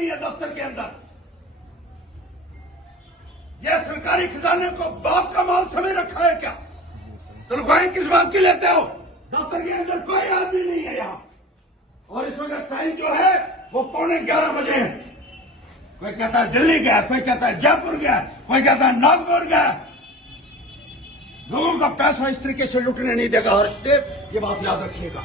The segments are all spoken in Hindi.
आदमी है दफ्तर के अंदर। यह सरकारी खजाने को बाप का माल समझ रखा है क्या? तनख्वाहें किस बात की लेते हो? दफ्तर के अंदर कोई आदमी नहीं है यहाँ। और इस वक्त टाइम जो है वो 11:15 बजे है। कोई कहता है दिल्ली गया, कोई कहता है जयपुर गया, कोई कहता है नागपुर गया। लोगों का पैसा इस तरीके से लुटने नहीं देगा हर्षदेव, ये बात याद रखिएगा।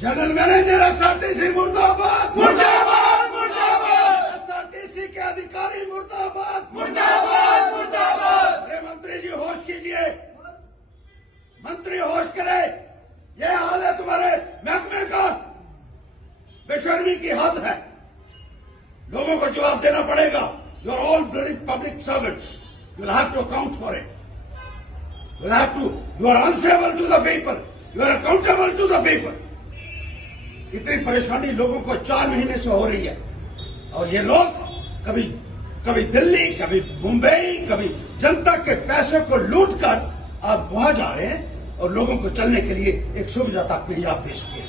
जनरल मैनेजर एसआरटीसी मुर्दाबाद, मुर्दाबाद, मुर्दाबाद। एसआरटीसी के अधिकारी मुर्दाबाद, मुर्दाबाद, मुर्दाबाद। अरे मंत्री जी होश कीजिए, मंत्री होश करे। यह हाल है तुम्हारे महकमे का, बेशर्मी की हद है। लोगों को जवाब देना पड़ेगा। You are all bloody public servants, you will have to account for it, you will have to, you are answerable to the people, you are accountable to the people. इतनी परेशानी लोगों को 4 महीने से हो रही है और ये लोग कभी दिल्ली, कभी मुंबई, कभी जनता के पैसे को लूट कर आप वहां जा रहे हैं और लोगों को चलने के लिए एक सुविधा तक नहीं आप दे सके।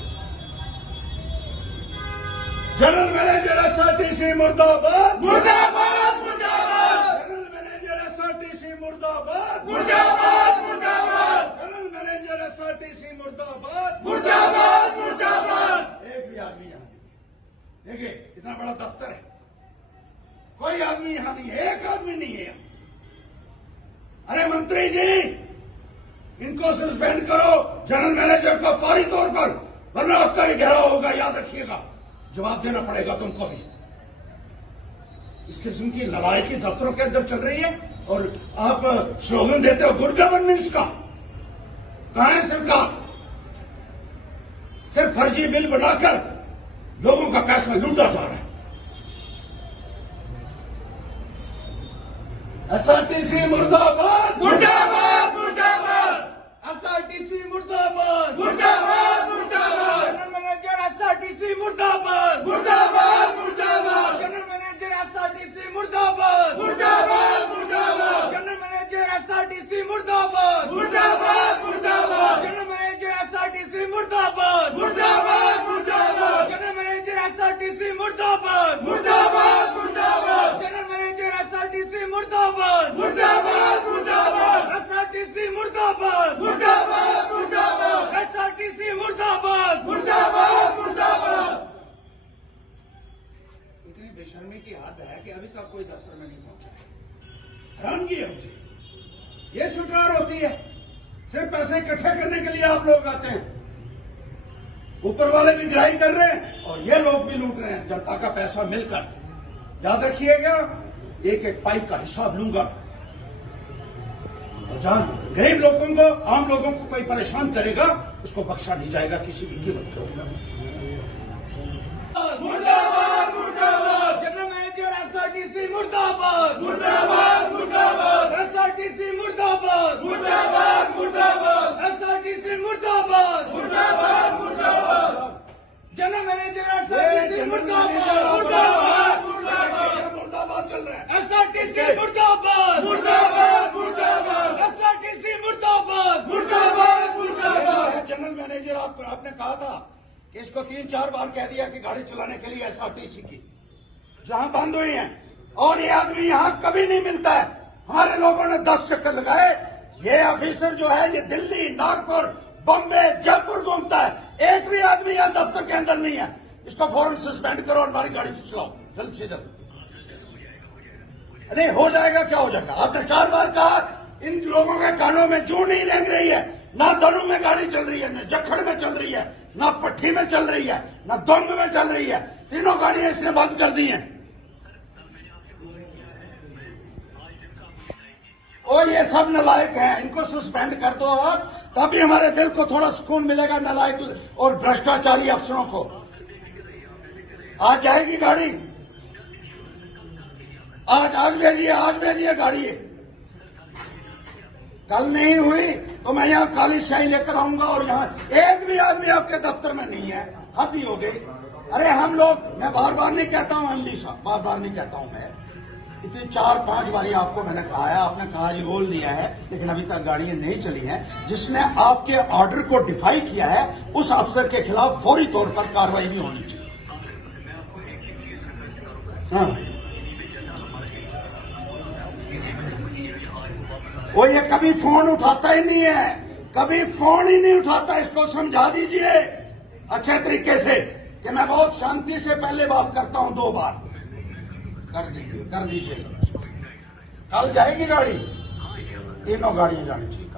जनरल मैनेजर एसआरटीसी मुर्दाबाद, मुर्दाबाद, मुर्दाबाद। जनरल मैनेजर एसआरटीसी मुर्दाबाद, मुर्दाबाद, मुर्दाबाद। जनरल मैनेजर एसआरटीसी मुर्दाबाद, मुर्दाबाद, मुर्दाबाद। एक भी आदमी यहाँ नहीं। देखिए इतना बड़ा दफ्तर है, कोई आदमी यहाँ नहीं है, एक आदमी नहीं है। अरे मंत्री जी, इनको सस्पेंड करो, जनरल मैनेजर को फौरी तौर पर, वरना आपका ये घेराव होगा, याद रखिएगा। जवाब देना पड़ेगा तुमको भी। इस किस्म की लड़ाई दफ्तरों के अंदर चल रही है और आप स्लोगन देते हो गुड गवर्नेंस का। कहां है सरकार? सिर्फ फर्जी बिल बनाकर लोगों का पैसा लूटा जा रहा है। एसआरटीसी मुर्दाबाद, मुर्दाबाद, मुर्दाबाद। एसआरटीसी मुर्दाबाद, मुर्दाबाद, मुर्दाबाद। जनरल मैनेजर एसआरटीसी मुर्दाबाद, मुर्दाबाद, मुर्दाबाद। जनरल मैनेजर एसआरटीसी मुर्दाबाद, मुर्दाबाद, मुर्दाबाद। जनरल मैनेजर एसआरटीसी मुर्दाबाद, मुर्दाबाद, मुर्दाबाद। जनरल मैनेजर एसआरटीसी मुर्दाबाद, मुर्दाबाद, मुर्दाबाद। जनरल मैनेजर एसआरटीसी मुर्दाबाद, मुर्दाबाद, मुर्दाबाद। जनरल मैनेजर एसआरटीसी मुर्दाबाद, मुर्दाबाद, मुर्दाबाद। एसआरटीसी मुर्दाबाद, मुर्दाबाद, मुर्दाबाद। एसआरटीसी मुर्दाबाद, मुर्दाबाद, मुर्दाबाद। इतनी बेशर्मी की हद है कि अभी तक कोई दफ्तर में नहीं पहुंचा। हैरानगी है मुझे। ये स्वीकार होती है? सिर्फ पैसे इकट्ठे करने के लिए आप लोग आते हैं। ऊपर वाले भी गिराई कर रहे हैं और ये लोग भी लूट रहे हैं जनता का पैसा मिलकर। याद रखिएगा, एक एक पाइप का हिसाब लूंगा। और जहां गरीब लोगों को, आम लोगों को कोई परेशान करेगा उसको बख्शा नहीं जाएगा किसी भी कीमत पर। मुर्दाबाद, मुर्दाबाद। जनरल मैनेजर एसआरटीसी मुर्दाबाद, मुर्दाबाद, मुर्दाबाद। एसआरटीसी मुर्दाबाद, मुर्दाबाद, मुर्दाबाद। एसआरटीसी मुर्दाबाद, मुर्दाबाद, मुर्दाबाद। जनरल मैनेजर एसआरटीसी मुर्दाबाद, मुर्दाबाद, मुर्दाबाद। मुर्दाबाद चल रहा है। एसआरटीसी मुर्दाबाद, मुर्दाबाद, मुर्दाबाद। एसआरटीसी मुर्दाबाद, मुर्दाबाद, मुर्दाबाद। जनरल मैनेजर आपने कहा था कि इसको 3-4 बार कह दिया कि गाड़ी चलाने के लिए एसआरटीसी की जहां बंद हुई है, और ये आदमी यहां कभी नहीं मिलता है। हमारे लोगों ने 10 चक्कर लगाए। ये ऑफिसर जो है ये दिल्ली, नागपुर, बॉम्बे, जयपुर घूमता है। एक भी आदमी यहां दफ्तर के अंदर नहीं है। इसको फौरन सस्पेंड करो और हमारी गाड़ी चलाओ जल्द से जल्द। नहीं हो जाएगा, क्या हो जाएगा? आपने 4 बार कहा। इन लोगों के कानों में जू नहीं रेंग रही है। ना दनू में गाड़ी चल रही है, न जखड़ में चल रही है, ना पट्टी में चल रही है, ना दोंग में चल रही है। तीनों गाड़ियां इसने बंद कर दी हैं। और ये सब नालायक हैं, इनको सस्पेंड कर दो आप, तभी हमारे दिल को थोड़ा सुकून मिलेगा नालायक और भ्रष्टाचारी अफसरों को। आज जाएगी गाड़ी, आज भेजिए गाड़ी। कल नहीं हुई तो मैं यहाँ काली शाही लेकर आऊंगा और यहाँ एक भी आदमी आपके दफ्तर में नहीं है। हद ही हो गई। अरे हम लोग, मैं बार बार नहीं कहता हूँ एमडी साहब, बार बार नहीं कहता हूँ मैं, इतनी 4-5 बारी आपको मैंने कहा है, आपने कहा जी बोल दिया है, लेकिन अभी तक गाड़ियां नहीं चली हैं। जिसने आपके ऑर्डर को डिफाई किया है उस अफसर के खिलाफ फौरी तौर पर कार्रवाई भी होनी चाहिए। हाँ वो ये कभी फोन उठाता ही नहीं है, कभी फोन ही नहीं उठाता। इसको समझा दीजिए अच्छे तरीके से कि मैं बहुत शांति से पहले बात करता हूं, 2 बार कर दीजिए। कल जाएगी गाड़ी, तीनों गाड़ियां जानी चाहिए।